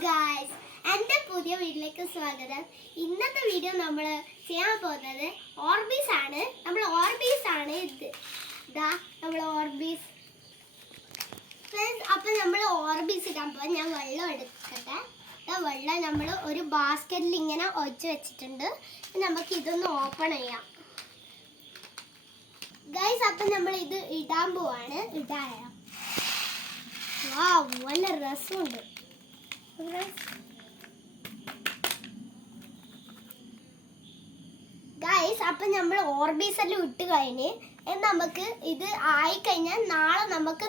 Guys, എൻ്റെ പുതിയ വീഡിയോയിലേക്ക് സ്വാഗതം. ഇന്നത്തെ വീഡിയോ നമ്മൾ ചെയ്യാൻ പോകുന്നത് ഓർബീസ് ആണ്. ഇത് ഇതാ നമ്മൾ ഓർബീസ് ഫ്രണ്ട്സ്. അപ്പം നമ്മൾ ഓർബീസ് ഇടാൻ പോകാം. ഞാൻ വെള്ളം എടുക്കട്ടെ. വെള്ളം നമ്മൾ ഒരു ബാസ്ക്കറ്റിൽ ഇങ്ങനെ ഒഴിച്ച് വെച്ചിട്ടുണ്ട്. നമുക്ക് ഇതൊന്ന് ഓപ്പൺ ചെയ്യാം ഗൈസ്. അപ്പം നമ്മൾ ഇത് ഇടാൻ പോവാണ്. നല്ല രസമുണ്ട് ഗൈസ്. അപ്പം നമ്മൾ ഓർബീസ് എല്ലാം ഇട്ട് കഴിഞ്ഞ് നമുക്ക് ഇത് ആയിക്കഴിഞ്ഞാൽ നാളെ നമുക്ക്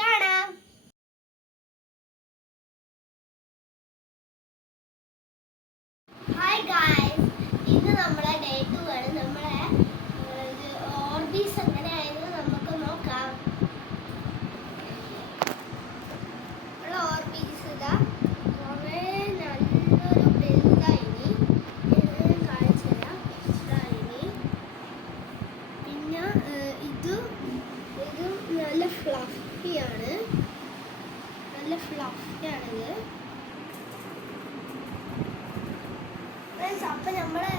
കാണാം. ഹായ് ഗൈസ്, ഇത് നമ്മളെ ഡേ 2 ആണ്. നമ്മളെ ഓർബീസ് എങ്ങനെയായിരുന്നു നമുക്ക് നോക്കാം. ഓർബീസ് ഇതാ കുറേ നല്ലൊരു വലുതായിനി. കാണിച്ചു തരാം. ഇതായിനി. പിന്നെ ഇത് നല്ല ഫ്ലഫിയാണിത്. അപ്പം നമ്മുടെ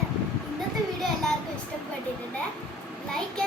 ഇന്നത്തെ വീഡിയോ എല്ലാവർക്കും ഇഷ്ടപ്പെട്ടിട്ടുണ്ട്. ലൈക്ക്